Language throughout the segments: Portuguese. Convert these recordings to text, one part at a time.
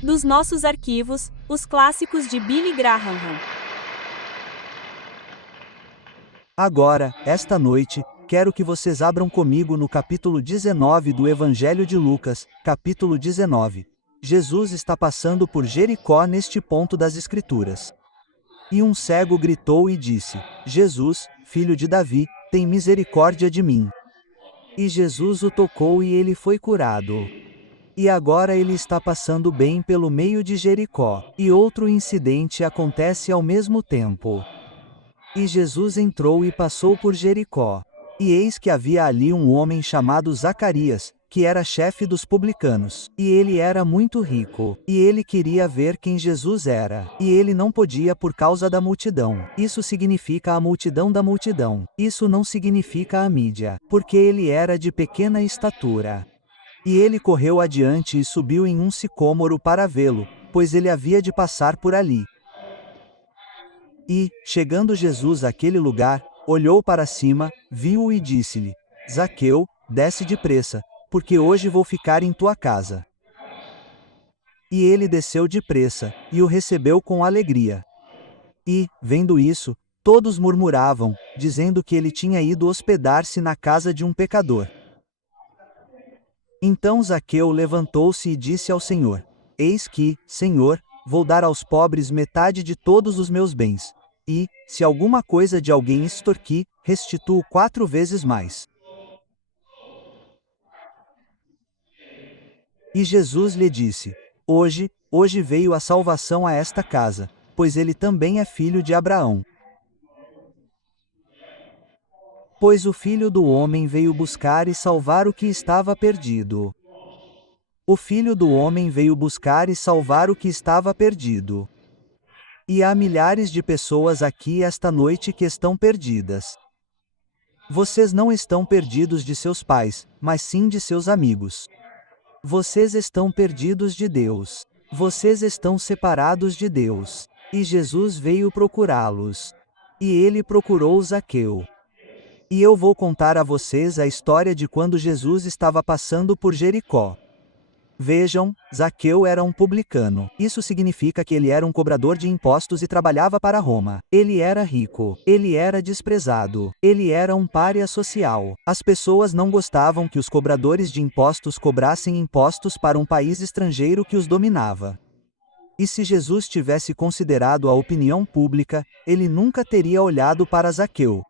Dos nossos arquivos, os clássicos de Billy Graham. Agora, esta noite, quero que vocês abram comigo no capítulo 19 do Evangelho de Lucas, capítulo 19. Jesus está passando por Jericó neste ponto das Escrituras. E um cego gritou e disse: Jesus, filho de Davi, tem misericórdia de mim. E Jesus o tocou e ele foi curado. E agora ele está passando bem pelo meio de Jericó. E outro incidente acontece ao mesmo tempo. E Jesus entrou e passou por Jericó. E eis que havia ali um homem chamado Zacarias, que era chefe dos publicanos. E ele era muito rico. E ele queria ver quem Jesus era. E ele não podia por causa da multidão. Isso significa a multidão da multidão. Isso não significa a mídia. Porque ele era de pequena estatura. E ele correu adiante e subiu em um sicômoro para vê-lo, pois ele havia de passar por ali. E, chegando Jesus àquele lugar, olhou para cima, viu-o e disse-lhe: Zaqueu, desce depressa, porque hoje vou ficar em tua casa. E ele desceu depressa, e o recebeu com alegria. E, vendo isso, todos murmuravam, dizendo que ele tinha ido hospedar-se na casa de um pecador. Então Zaqueu levantou-se e disse ao Senhor: Eis que, Senhor, vou dar aos pobres metade de todos os meus bens. E, se alguma coisa de alguém extorquir, restituo 4 vezes mais. E Jesus lhe disse: Hoje veio a salvação a esta casa, pois ele também é filho de Abraão. Pois o Filho do Homem veio buscar e salvar o que estava perdido. O Filho do Homem veio buscar e salvar o que estava perdido. E há milhares de pessoas aqui esta noite que estão perdidas. Vocês não estão perdidos de seus pais, mas sim de seus amigos. Vocês estão perdidos de Deus. Vocês estão separados de Deus. E Jesus veio procurá-los. E ele procurou Zaqueu. E eu vou contar a vocês a história de quando Jesus estava passando por Jericó. Vejam, Zaqueu era um publicano. Isso significa que ele era um cobrador de impostos e trabalhava para Roma. Ele era rico. Ele era desprezado. Ele era um pária social. As pessoas não gostavam que os cobradores de impostos cobrassem impostos para um país estrangeiro que os dominava. E se Jesus tivesse considerado a opinião pública, ele nunca teria olhado para Zaqueu.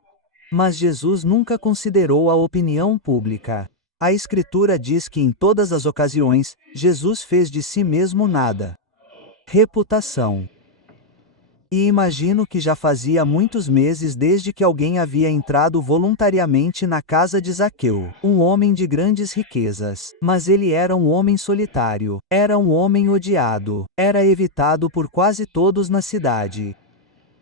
Mas Jesus nunca considerou a opinião pública. A Escritura diz que em todas as ocasiões, Jesus fez de si mesmo nada. Reputação. E imagino que já fazia muitos meses desde que alguém havia entrado voluntariamente na casa de Zaqueu, um homem de grandes riquezas. Mas ele era um homem solitário, era um homem odiado, era evitado por quase todos na cidade.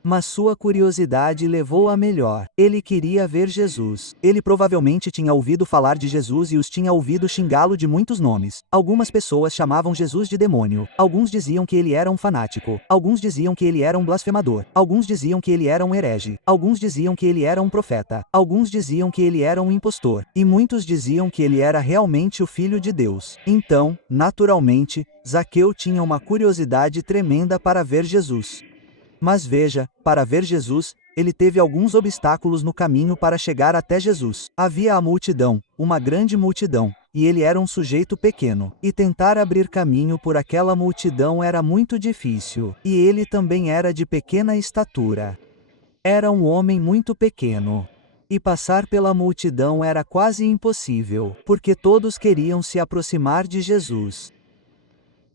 Mas sua curiosidade levou a melhor. Ele queria ver Jesus. Ele provavelmente tinha ouvido falar de Jesus e os tinha ouvido xingá-lo de muitos nomes. Algumas pessoas chamavam Jesus de demônio. Alguns diziam que ele era um fanático. Alguns diziam que ele era um blasfemador. Alguns diziam que ele era um herege. Alguns diziam que ele era um profeta. Alguns diziam que ele era um impostor. E muitos diziam que ele era realmente o Filho de Deus. Então, naturalmente, Zaqueu tinha uma curiosidade tremenda para ver Jesus. Mas veja, para ver Jesus, ele teve alguns obstáculos no caminho para chegar até Jesus. Havia a multidão, uma grande multidão, e ele era um sujeito pequeno. E tentar abrir caminho por aquela multidão era muito difícil. E ele também era de pequena estatura. Era um homem muito pequeno. E passar pela multidão era quase impossível, porque todos queriam se aproximar de Jesus.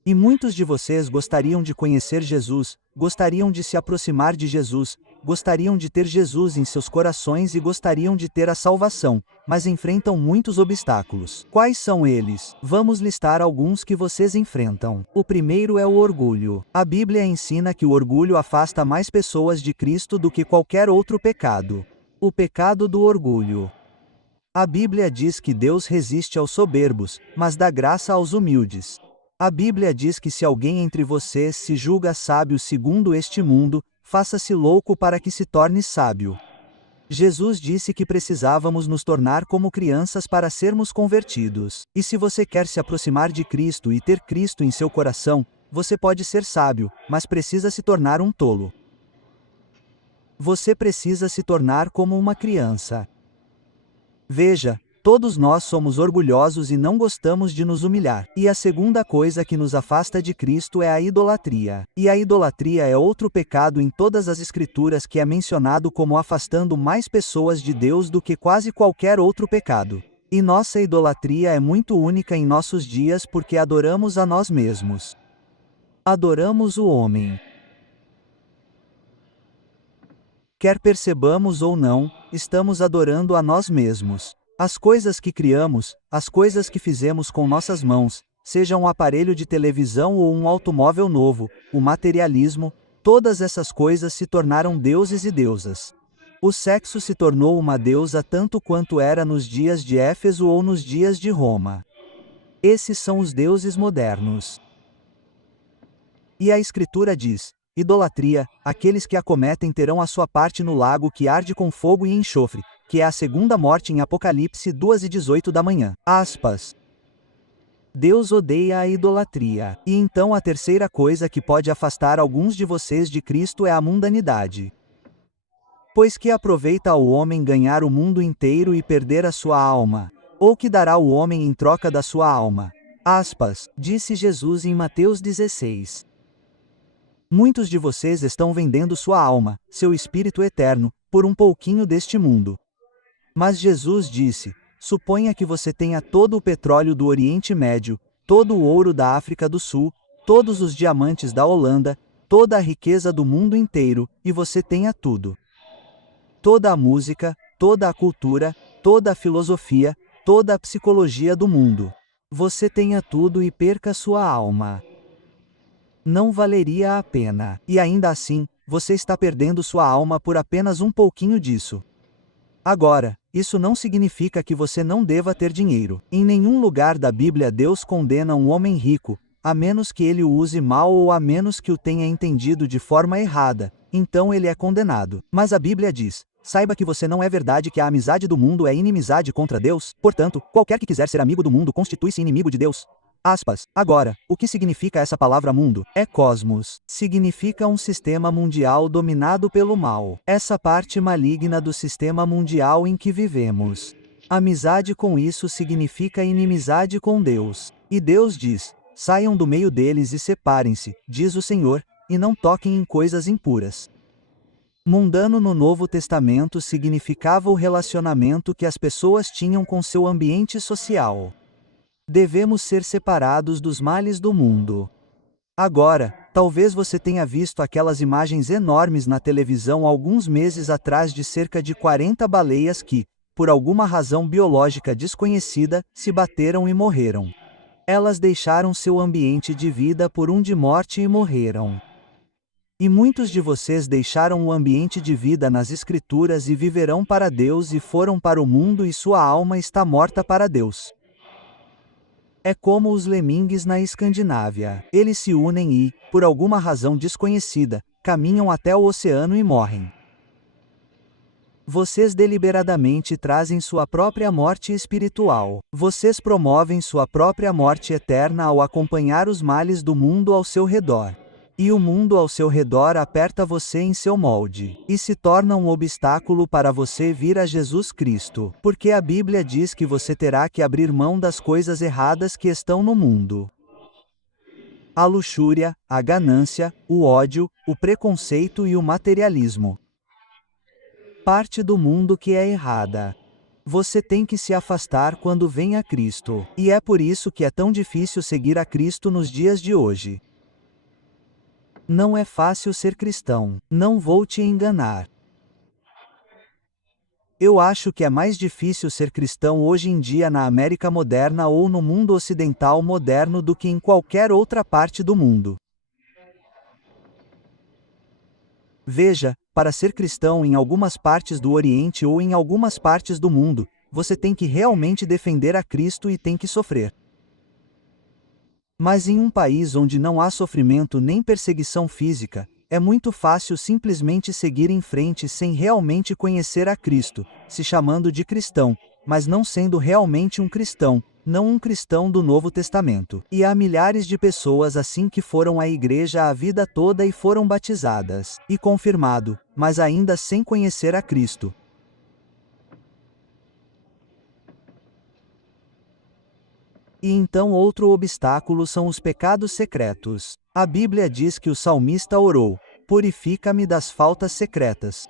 E muitos de vocês gostariam de conhecer Jesus, gostariam de se aproximar de Jesus, gostariam de ter Jesus em seus corações e gostariam de ter a salvação, mas enfrentam muitos obstáculos. Quais são eles? Vamos listar alguns que vocês enfrentam. O primeiro é o orgulho. A Bíblia ensina que o orgulho afasta mais pessoas de Cristo do que qualquer outro pecado. O pecado do orgulho. A Bíblia diz que Deus resiste aos soberbos, mas dá graça aos humildes. A Bíblia diz que se alguém entre vocês se julga sábio segundo este mundo, faça-se louco para que se torne sábio. Jesus disse que precisávamos nos tornar como crianças para sermos convertidos. E se você quer se aproximar de Cristo e ter Cristo em seu coração, Você pode ser sábio, mas precisa se tornar um tolo. Você precisa se tornar como uma criança. Veja, todos nós somos orgulhosos e não gostamos de nos humilhar. E a segunda coisa que nos afasta de Cristo é a idolatria. E a idolatria é outro pecado em todas as Escrituras que é mencionado como afastando mais pessoas de Deus do que quase qualquer outro pecado. E nossa idolatria é muito única em nossos dias porque adoramos a nós mesmos. Adoramos o homem. Quer percebamos ou não, estamos adorando a nós mesmos. As coisas que criamos, as coisas que fizemos com nossas mãos, seja um aparelho de televisão ou um automóvel novo, o materialismo, todas essas coisas se tornaram deuses e deusas. O sexo se tornou uma deusa tanto quanto era nos dias de Éfeso ou nos dias de Roma. Esses são os deuses modernos. E a Escritura diz: idolatria, aqueles que a cometem terão a sua parte no lago que arde com fogo e enxofre, que é a segunda morte em Apocalipse 2:18 da manhã. Aspas. Deus odeia a idolatria. E então a terceira coisa que pode afastar alguns de vocês de Cristo é a mundanidade. Pois que aproveita ao homem ganhar o mundo inteiro e perder a sua alma? Ou que dará o homem em troca da sua alma? Aspas, disse Jesus em Mateus 16. Muitos de vocês estão vendendo sua alma, seu espírito eterno, por um pouquinho deste mundo. Mas Jesus disse: suponha que você tenha todo o petróleo do Oriente Médio, todo o ouro da África do Sul, todos os diamantes da Holanda, toda a riqueza do mundo inteiro, e você tenha tudo. Toda a música, toda a cultura, toda a filosofia, toda a psicologia do mundo. Você tenha tudo e perca sua alma. Não valeria a pena. E ainda assim, você está perdendo sua alma por apenas um pouquinho disso. Agora, isso não significa que você não deva ter dinheiro. Em nenhum lugar da Bíblia Deus condena um homem rico, a menos que ele o use mal ou a menos que o tenha entendido de forma errada, então ele é condenado. Mas a Bíblia diz: saiba que você não é verdade que a amizade do mundo é inimizade contra Deus, portanto, qualquer que quiser ser amigo do mundo constitui-se inimigo de Deus. Aspas. Agora, o que significa essa palavra mundo? É cosmos. Significa um sistema mundial dominado pelo mal. Essa parte maligna do sistema mundial em que vivemos. Amizade com isso significa inimizade com Deus. E Deus diz: saiam do meio deles e separem-se, diz o Senhor, e não toquem em coisas impuras. Mundano no Novo Testamento significava o relacionamento que as pessoas tinham com seu ambiente social. Devemos ser separados dos males do mundo. Agora, talvez você tenha visto aquelas imagens enormes na televisão alguns meses atrás de cerca de 40 baleias que, por alguma razão biológica desconhecida, se bateram e morreram. Elas deixaram seu ambiente de vida por um de morte e morreram. E muitos de vocês deixaram o ambiente de vida nas Escrituras e viverão para Deus e foram para o mundo e sua alma está morta para Deus. É como os lemingues na Escandinávia. Eles se unem e, por alguma razão desconhecida, caminham até o oceano e morrem. Vocês deliberadamente trazem sua própria morte espiritual. Vocês promovem sua própria morte eterna ao acompanhar os males do mundo ao seu redor. E o mundo ao seu redor aperta você em seu molde, e se torna um obstáculo para você vir a Jesus Cristo, porque a Bíblia diz que você terá que abrir mão das coisas erradas que estão no mundo. A luxúria, a ganância, o ódio, o preconceito e o materialismo. Parte do mundo que é errada. Você tem que se afastar quando vem a Cristo, e é por isso que é tão difícil seguir a Cristo nos dias de hoje. Não é fácil ser cristão, não vou te enganar. Eu acho que é mais difícil ser cristão hoje em dia na América moderna ou no mundo ocidental moderno do que em qualquer outra parte do mundo. Veja, para ser cristão em algumas partes do Oriente ou em algumas partes do mundo, você tem que realmente defender a Cristo e tem que sofrer. Mas em um país onde não há sofrimento nem perseguição física, é muito fácil simplesmente seguir em frente sem realmente conhecer a Cristo, se chamando de cristão, mas não sendo realmente um cristão, não um cristão do Novo Testamento. E há milhares de pessoas assim que foram à igreja a vida toda e foram batizadas e confirmado, mas ainda sem conhecer a Cristo. E então outro obstáculo são os pecados secretos. A Bíblia diz que o salmista orou: purifica-me das faltas secretas.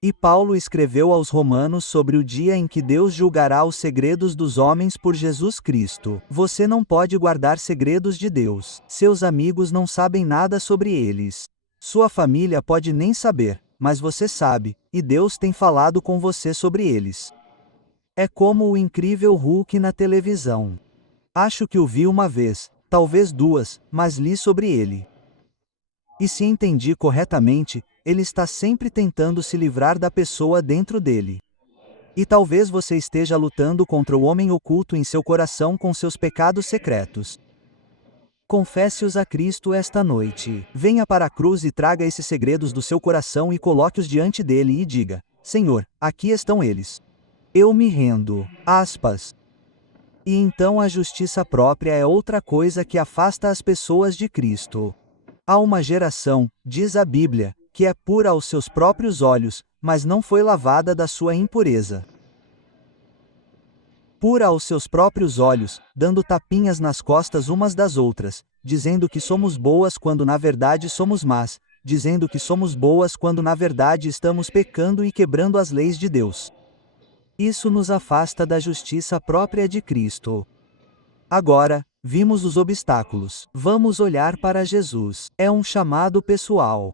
E Paulo escreveu aos Romanos sobre o dia em que Deus julgará os segredos dos homens por Jesus Cristo. Você não pode guardar segredos de Deus. Seus amigos não sabem nada sobre eles. Sua família pode nem saber, mas você sabe, e Deus tem falado com você sobre eles. É como o incrível Hulk na televisão. Acho que o vi uma vez, talvez duas, mas li sobre ele. E se entendi corretamente, ele está sempre tentando se livrar da pessoa dentro dele. E talvez você esteja lutando contra o homem oculto em seu coração com seus pecados secretos. Confesse-os a Cristo esta noite. Venha para a cruz e traga esses segredos do seu coração e coloque-os diante dele e diga: Senhor, aqui estão eles. Eu me rendo. Aspas. E então a justiça própria é outra coisa que afasta as pessoas de Cristo. Há uma geração, diz a Bíblia, que é pura aos seus próprios olhos, mas não foi lavada da sua impureza. Pura aos seus próprios olhos, dando tapinhas nas costas umas das outras, dizendo que somos boas quando na verdade somos más, dizendo que somos boas quando na verdade estamos pecando e quebrando as leis de Deus. Isso nos afasta da justiça própria de Cristo. Agora, vimos os obstáculos. Vamos olhar para Jesus. É um chamado pessoal.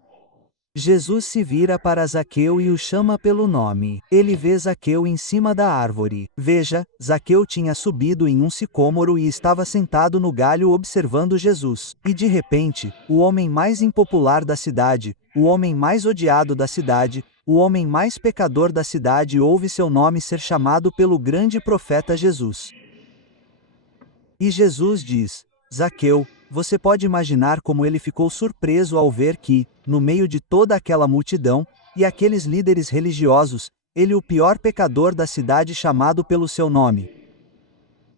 Jesus se vira para Zaqueu e o chama pelo nome. Ele vê Zaqueu em cima da árvore. Veja, Zaqueu tinha subido em um sicômoro e estava sentado no galho observando Jesus. E de repente, o homem mais impopular da cidade, o homem mais odiado da cidade, o homem mais pecador da cidade ouve seu nome ser chamado pelo grande profeta Jesus. E Jesus diz: Zaqueu, você pode imaginar como ele ficou surpreso ao ver que, no meio de toda aquela multidão, e aqueles líderes religiosos, ele o pior pecador da cidade chamado pelo seu nome.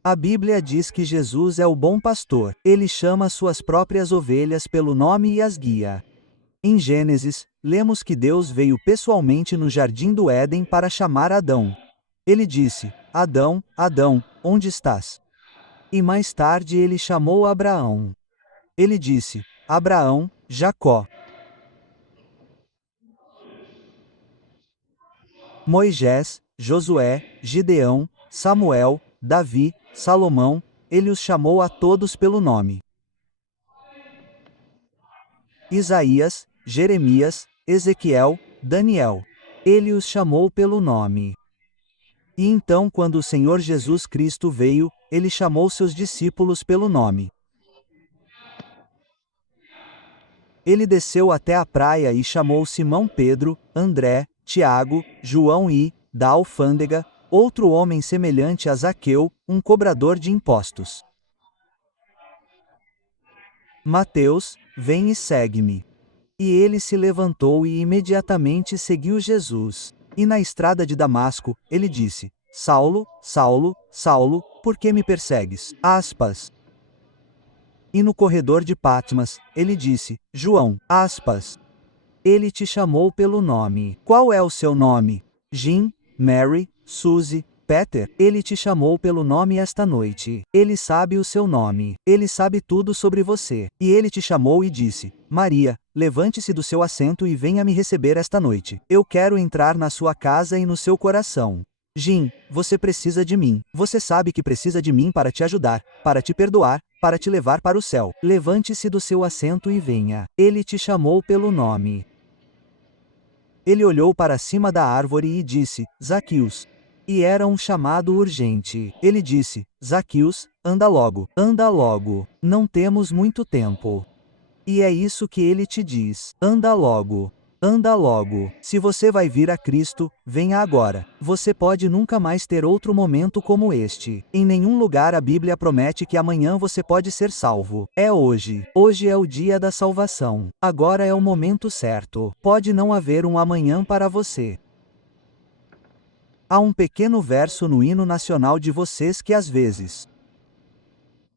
A Bíblia diz que Jesus é o bom pastor. Ele chama suas próprias ovelhas pelo nome e as guia. Em Gênesis, lemos que Deus veio pessoalmente no jardim do Éden para chamar Adão. Ele disse: Adão, Adão, onde estás? E mais tarde ele chamou Abraão. Ele disse: Abraão, Jacó. Moisés, Josué, Gideão, Samuel, Davi, Salomão, ele os chamou a todos pelo nome. Isaías, Jeremias, Ezequiel, Daniel. Ele os chamou pelo nome. E então, quando o Senhor Jesus Cristo veio, ele chamou seus discípulos pelo nome. Ele desceu até a praia e chamou Simão Pedro, André, Tiago, João e, da alfândega, outro homem semelhante a Zaqueu, um cobrador de impostos. Mateus, vem e segue-me. E ele se levantou e imediatamente seguiu Jesus. E na estrada de Damasco, ele disse: Saulo, Saulo, Saulo, por que me persegues? Aspas. E no corredor de Patmos, ele disse: João, aspas. Ele te chamou pelo nome. Qual é o seu nome? Jim, Mary, Suzy, Peter. Ele te chamou pelo nome esta noite. Ele sabe o seu nome. Ele sabe tudo sobre você. E ele te chamou e disse: Maria, levante-se do seu assento e venha me receber esta noite. Eu quero entrar na sua casa e no seu coração. Jim, você precisa de mim. Você sabe que precisa de mim para te ajudar, para te perdoar, para te levar para o céu. Levante-se do seu assento e venha. Ele te chamou pelo nome. Ele olhou para cima da árvore e disse: Zaqueus. E era um chamado urgente. Ele disse: Zaqueus, anda logo, não temos muito tempo. E é isso que ele te diz: anda logo. Anda logo. Se você vai vir a Cristo, venha agora. Você pode nunca mais ter outro momento como este. Em nenhum lugar a Bíblia promete que amanhã você pode ser salvo. É hoje. Hoje é o dia da salvação. Agora é o momento certo. Pode não haver um amanhã para você. Há um pequeno verso no hino nacional de vocês que às vezes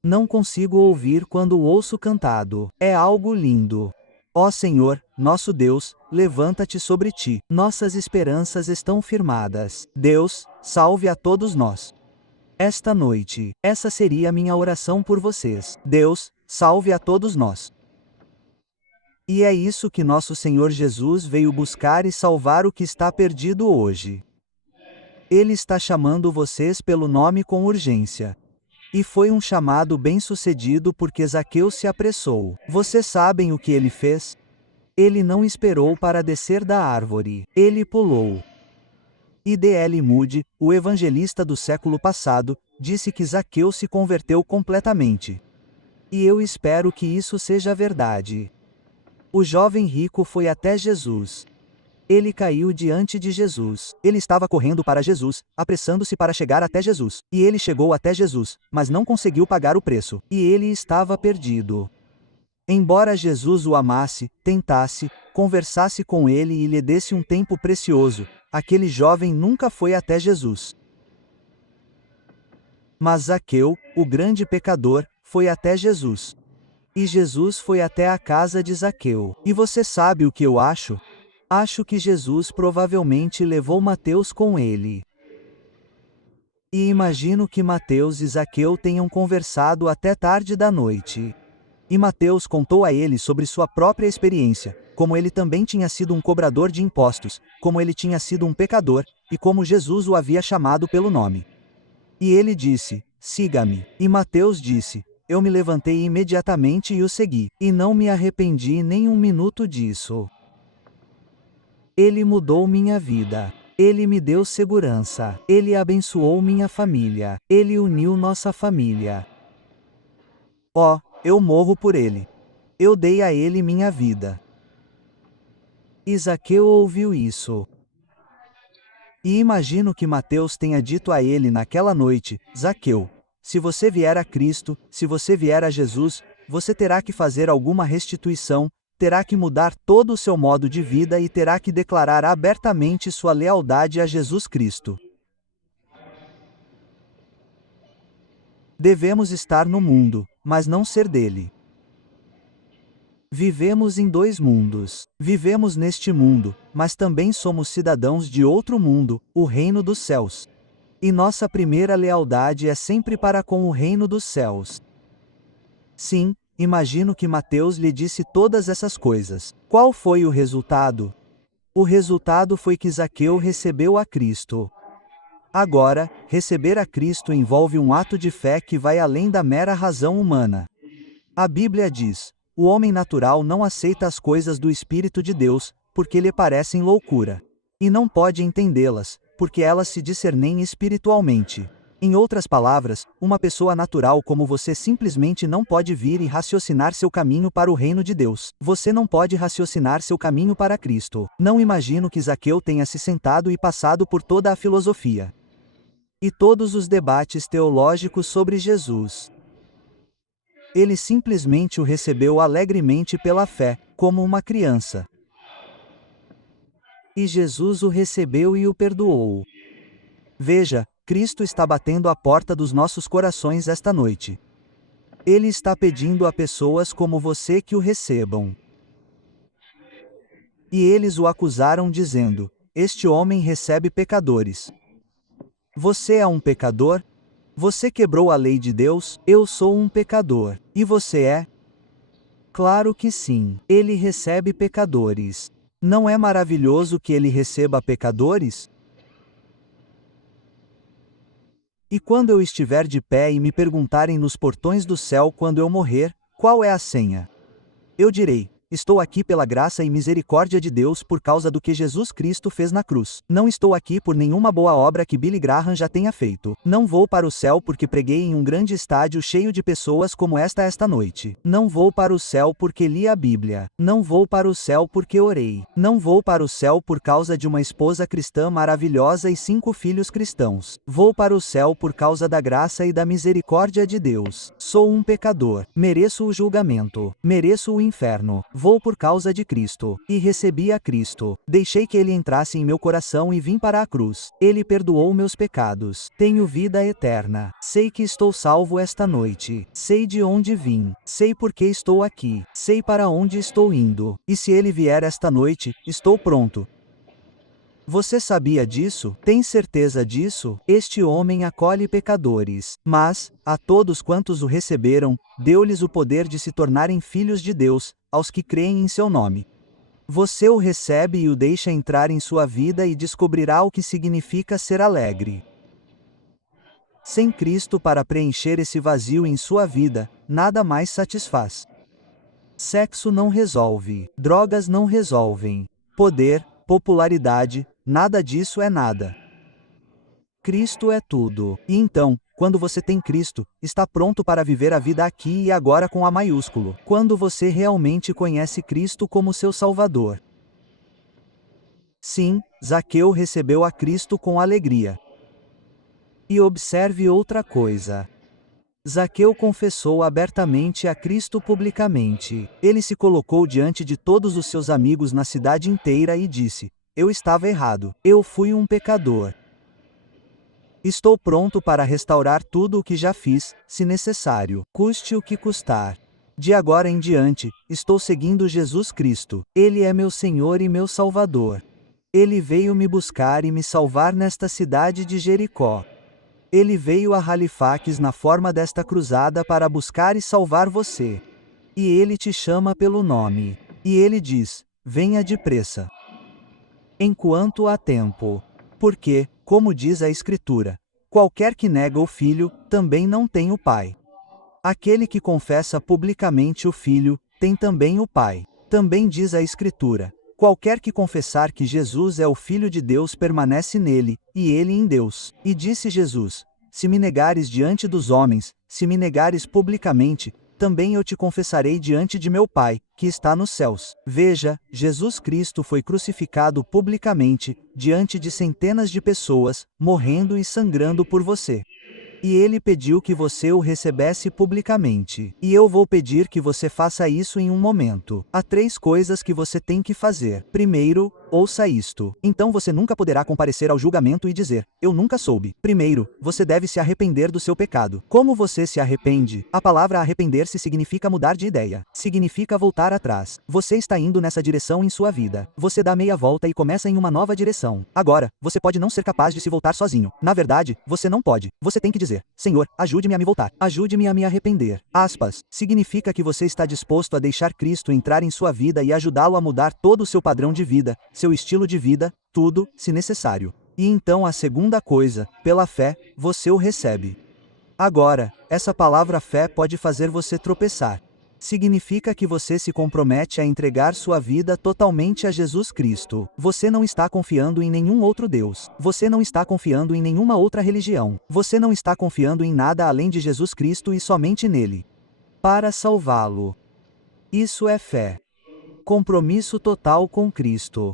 Não consigo ouvir quando ouço cantado. É algo lindo. Ó Senhor, nosso Deus, levanta-te sobre ti. Nossas esperanças estão firmadas. Deus, salve a todos nós. Esta noite, essa seria minha oração por vocês. Deus, salve a todos nós. E é isso que nosso Senhor Jesus veio buscar e salvar o que está perdido hoje. Ele está chamando vocês pelo nome com urgência. E foi um chamado bem-sucedido porque Zaqueu se apressou. Vocês sabem o que ele fez? Ele não esperou para descer da árvore. Ele pulou. E D.L. Moody, o evangelista do século passado, disse que Zaqueu se converteu completamente. E eu espero que isso seja verdade. O jovem rico foi até Jesus. Ele caiu diante de Jesus. Ele estava correndo para Jesus, apressando-se para chegar até Jesus. E ele chegou até Jesus, mas não conseguiu pagar o preço. E ele estava perdido. Embora Jesus o amasse, tentasse, conversasse com ele e lhe desse um tempo precioso, aquele jovem nunca foi até Jesus. Mas Zaqueu, o grande pecador, foi até Jesus. E Jesus foi até a casa de Zaqueu. E você sabe o que eu acho? Acho que Jesus provavelmente levou Mateus com ele. E imagino que Mateus e Zaqueu tenham conversado até tarde da noite. E Mateus contou a ele sobre sua própria experiência, como ele também tinha sido um cobrador de impostos, como ele tinha sido um pecador, e como Jesus o havia chamado pelo nome. E ele disse: siga-me. E Mateus disse: eu me levantei imediatamente e o segui, e não me arrependi nem um minuto disso. Ele mudou minha vida. Ele me deu segurança. Ele abençoou minha família. Ele uniu nossa família. Oh, eu morro por ele. Eu dei a ele minha vida. E Zaqueu ouviu isso. E imagino que Mateus tenha dito a ele naquela noite: Zaqueu, se você vier a Cristo, se você vier a Jesus, você terá que fazer alguma restituição, terá que mudar todo o seu modo de vida e terá que declarar abertamente sua lealdade a Jesus Cristo. Devemos estar no mundo, mas não ser dele. Vivemos em dois mundos. Vivemos neste mundo, mas também somos cidadãos de outro mundo, o reino dos céus. E nossa primeira lealdade é sempre para com o reino dos céus. Sim, imagino que Mateus lhe disse todas essas coisas. Qual foi o resultado? O resultado foi que Zaqueu recebeu a Cristo. Agora, receber a Cristo envolve um ato de fé que vai além da mera razão humana. A Bíblia diz: o homem natural não aceita as coisas do Espírito de Deus, porque lhe parecem loucura. E não pode entendê-las, porque elas se discernem espiritualmente. Em outras palavras, uma pessoa natural como você simplesmente não pode vir e raciocinar seu caminho para o reino de Deus. Você não pode raciocinar seu caminho para Cristo. Não imagino que Zaqueu tenha se sentado e passado por toda a filosofia e todos os debates teológicos sobre Jesus. Ele simplesmente o recebeu alegremente pela fé, como uma criança. E Jesus o recebeu e o perdoou. Veja, Cristo está batendo à porta dos nossos corações esta noite. Ele está pedindo a pessoas como você que o recebam. E eles o acusaram dizendo: este homem recebe pecadores. Você é um pecador? Você quebrou a lei de Deus? Eu sou um pecador. E você é? Claro que sim. Ele recebe pecadores. Não é maravilhoso que ele receba pecadores? E quando eu estiver de pé e me perguntarem nos portões do céu quando eu morrer, qual é a senha? Eu direi: estou aqui pela graça e misericórdia de Deus por causa do que Jesus Cristo fez na cruz. Não estou aqui por nenhuma boa obra que Billy Graham já tenha feito. Não vou para o céu porque preguei em um grande estádio cheio de pessoas como esta noite. Não vou para o céu porque li a Bíblia. Não vou para o céu porque orei. Não vou para o céu por causa de uma esposa cristã maravilhosa e 5 filhos cristãos. Vou para o céu por causa da graça e da misericórdia de Deus. Sou um pecador. Mereço o julgamento. Mereço o inferno. Vou por causa de Cristo. E recebi a Cristo. Deixei que ele entrasse em meu coração e vim para a cruz. Ele perdoou meus pecados. Tenho vida eterna. Sei que estou salvo esta noite. Sei de onde vim. Sei por que estou aqui. Sei para onde estou indo. E se ele vier esta noite, estou pronto. Você sabia disso? Tem certeza disso? Este homem acolhe pecadores, mas, a todos quantos o receberam, deu-lhes o poder de se tornarem filhos de Deus, aos que creem em seu nome. Você o recebe e o deixa entrar em sua vida e descobrirá o que significa ser alegre. Sem Cristo para preencher esse vazio em sua vida, nada mais satisfaz. Sexo não resolve, drogas não resolvem, poder, popularidade, nada disso é nada. Cristo é tudo. E então, quando você tem Cristo, está pronto para viver a vida aqui e agora com A maiúsculo. Quando você realmente conhece Cristo como seu Salvador. Sim, Zaqueu recebeu a Cristo com alegria. E observe outra coisa. Zaqueu confessou abertamente a Cristo publicamente. Ele se colocou diante de todos os seus amigos na cidade inteira e disse: eu estava errado. Eu fui um pecador. Estou pronto para restaurar tudo o que já fiz, se necessário, custe o que custar. De agora em diante, estou seguindo Jesus Cristo. Ele é meu Senhor e meu Salvador. Ele veio me buscar e me salvar nesta cidade de Jericó. Ele veio a Halifax na forma desta cruzada para buscar e salvar você. E ele te chama pelo nome. E ele diz: venha depressa. Enquanto há tempo. Porque, como diz a Escritura, qualquer que nega o Filho, também não tem o Pai. Aquele que confessa publicamente o Filho, tem também o Pai. Também diz a Escritura: qualquer que confessar que Jesus é o Filho de Deus permanece nele, e ele em Deus. E disse Jesus: se me negares diante dos homens, se me negares publicamente, também eu te confessarei diante de meu Pai, que está nos céus. Veja, Jesus Cristo foi crucificado publicamente, diante de centenas de pessoas, morrendo e sangrando por você. E ele pediu que você o recebesse publicamente. E eu vou pedir que você faça isso em um momento. Há 3 coisas que você tem que fazer. Primeiro, ouça isto. Então você nunca poderá comparecer ao julgamento e dizer: eu nunca soube. Primeiro, você deve se arrepender do seu pecado. Como você se arrepende? A palavra arrepender-se significa mudar de ideia. Significa voltar atrás. Você está indo nessa direção em sua vida. Você dá meia volta e começa em uma nova direção. Agora, você pode não ser capaz de se voltar sozinho. Na verdade, você não pode. Você tem que dizer: Senhor, ajude-me a me voltar. Ajude-me a me arrepender. Aspas. Significa que você está disposto a deixar Cristo entrar em sua vida e ajudá-lo a mudar todo o seu padrão de vida, seu estilo de vida, tudo, se necessário. E então a segunda coisa, pela fé, você o recebe. Agora, essa palavra fé pode fazer você tropeçar. Significa que você se compromete a entregar sua vida totalmente a Jesus Cristo. Você não está confiando em nenhum outro Deus. Você não está confiando em nenhuma outra religião. Você não está confiando em nada além de Jesus Cristo e somente nele. Para salvá-lo. Isso é fé. Compromisso total com Cristo.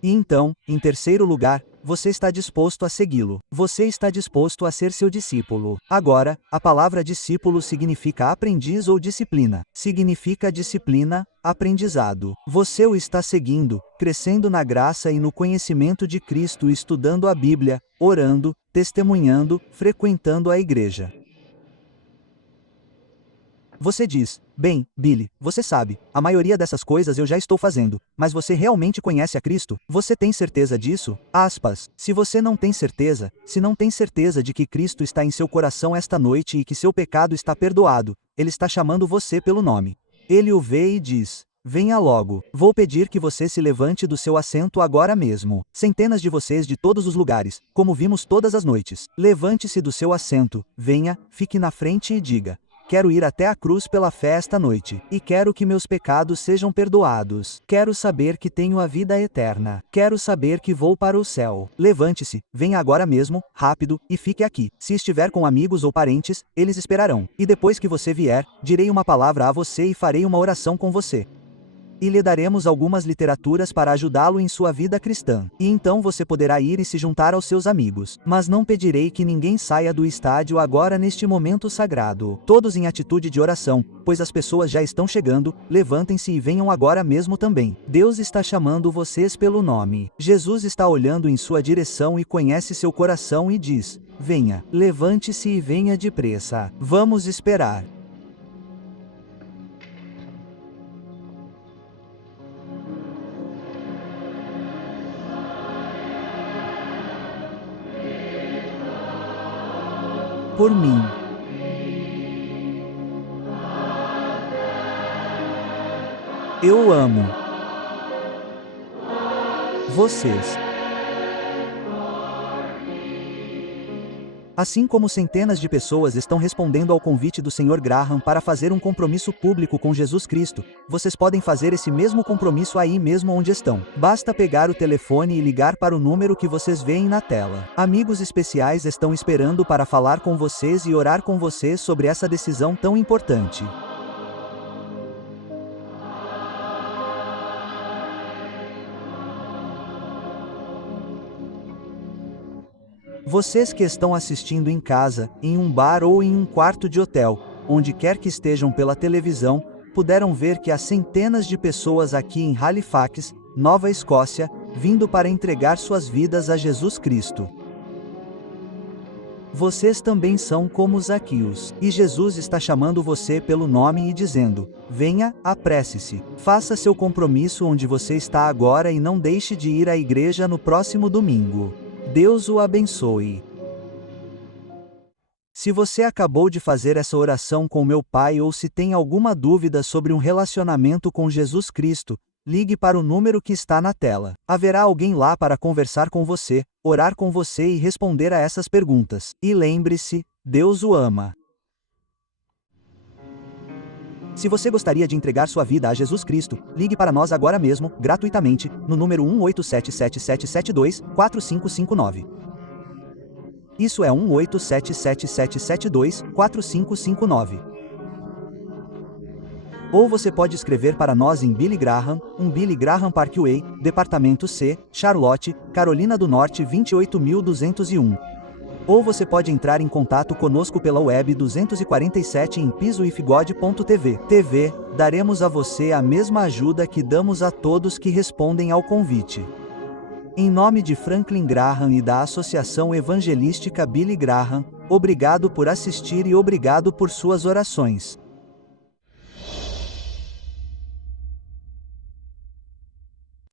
E então, em terceiro lugar, você está disposto a segui-lo. Você está disposto a ser seu discípulo. Agora, a palavra discípulo significa aprendiz ou disciplina. Significa disciplina, aprendizado. Você o está seguindo, crescendo na graça e no conhecimento de Cristo, estudando a Bíblia, orando, testemunhando, frequentando a igreja. Você diz: bem, Billy, você sabe, a maioria dessas coisas eu já estou fazendo, mas você realmente conhece a Cristo? Você tem certeza disso? Aspas. Se você não tem certeza, se não tem certeza de que Cristo está em seu coração esta noite e que seu pecado está perdoado, Ele está chamando você pelo nome. Ele o vê e diz: venha logo. Vou pedir que você se levante do seu assento agora mesmo. Centenas de vocês de todos os lugares, como vimos todas as noites. Levante-se do seu assento, venha, fique na frente e diga: quero ir até a cruz pela fé esta noite, e quero que meus pecados sejam perdoados. Quero saber que tenho a vida eterna. Quero saber que vou para o céu. Levante-se, venha agora mesmo, rápido, e fique aqui. Se estiver com amigos ou parentes, eles esperarão. E depois que você vier, direi uma palavra a você e farei uma oração com você. e lhe daremos algumas literaturas para ajudá-lo em sua vida cristã. E então você poderá ir e se juntar aos seus amigos. Mas não pedirei que ninguém saia do estádio agora neste momento sagrado. Todos em atitude de oração, pois as pessoas já estão chegando, levantem-se e venham agora mesmo também. Deus está chamando vocês pelo nome. Jesus está olhando em sua direção e conhece seu coração e diz: venha, levante-se e venha depressa. Vamos esperar. Por mim. Eu amo vocês. Assim como centenas de pessoas estão respondendo ao convite do Sr. Graham para fazer um compromisso público com Jesus Cristo, vocês podem fazer esse mesmo compromisso aí mesmo onde estão. Basta pegar o telefone e ligar para o número que vocês veem na tela. Amigos especiais estão esperando para falar com vocês e orar com vocês sobre essa decisão tão importante. Vocês que estão assistindo em casa, em um bar ou em um quarto de hotel, onde quer que estejam pela televisão, puderam ver que há centenas de pessoas aqui em Halifax, Nova Escócia, vindo para entregar suas vidas a Jesus Cristo. Vocês também são como Zaqueus, e Jesus está chamando você pelo nome e dizendo: venha, apresse-se, faça seu compromisso onde você está agora e não deixe de ir à igreja no próximo domingo. Deus o abençoe. Se você acabou de fazer essa oração com meu Pai ou se tem alguma dúvida sobre um relacionamento com Jesus Cristo, ligue para o número que está na tela. Haverá alguém lá para conversar com você, orar com você e responder a essas perguntas. E lembre-se, Deus o ama. Se você gostaria de entregar sua vida a Jesus Cristo, ligue para nós agora mesmo, gratuitamente, no número 1877772-4559. Isso é 1877772-4559. Ou você pode escrever para nós em Billy Graham, Billy Graham Parkway, Departamento C, Charlotte, Carolina do Norte 28201. Ou você pode entrar em contato conosco pela web 247 em pisoifgod.tv. Daremos a você a mesma ajuda que damos a todos que respondem ao convite. Em nome de Franklin Graham e da Associação Evangelística Billy Graham, obrigado por assistir e obrigado por suas orações.